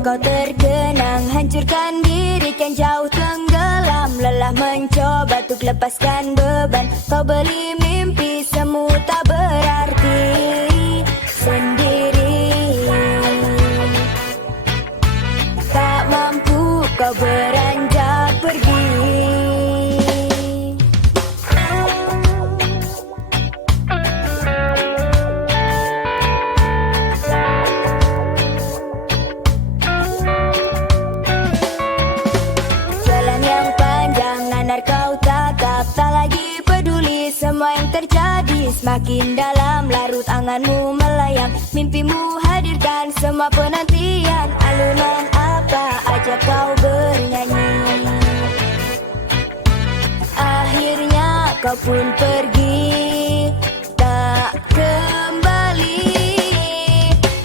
kau terkenang, hancurkan diri kan jauh tenggelam. Lelah mencoba untuk lepaskan beban, kau beli mimpi semu tak berarti sendiri. Tak mampu kau beranjak pergi. Kau tatap, tak lagi peduli semua yang terjadi. Semakin dalam larut anganmu melayang, mimpimu hadirkan semua penantian. Alunan apa aja kau bernyanyi, akhirnya kau pun pergi, tak kembali.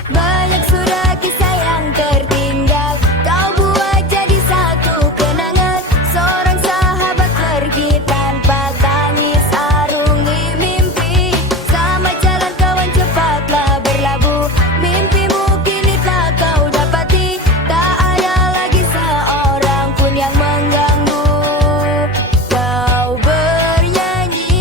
Banyak sudah kisah yang tertinggal, kau buat jadi satu kenangan. Seorang sahabat pergi tanpa tangis, arungi mimpi. Sama jalan kawan cepatlah berlabuh, mimpimu kini tak kau dapati. Tak ada lagi seorang pun yang mengganggu kau bernyanyi.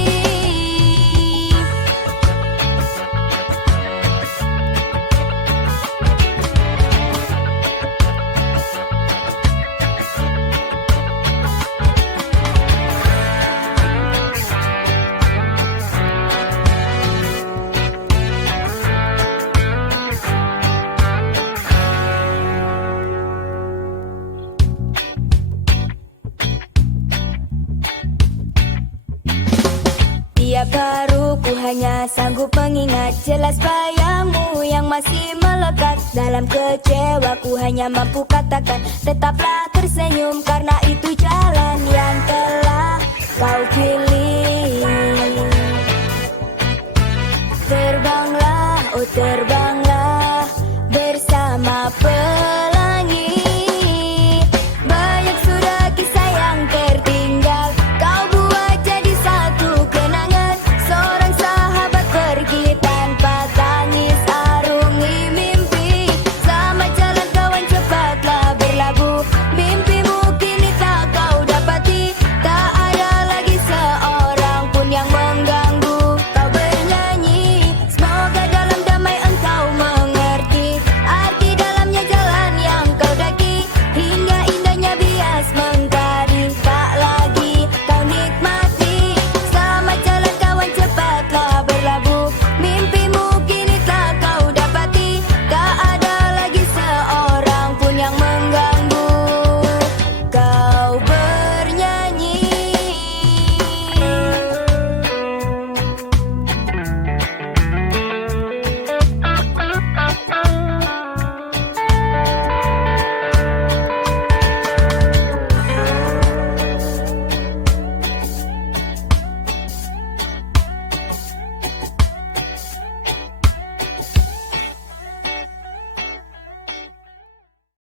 Tiap baru ku hanya sanggup mengingat jelas bayangmu yang masih melekat dalam kecewa. Ku hanya mampu katakan tetaplah tersenyum, karena itu jalan yang telah kau pilih. Terbanglah, oh terbanglah bersama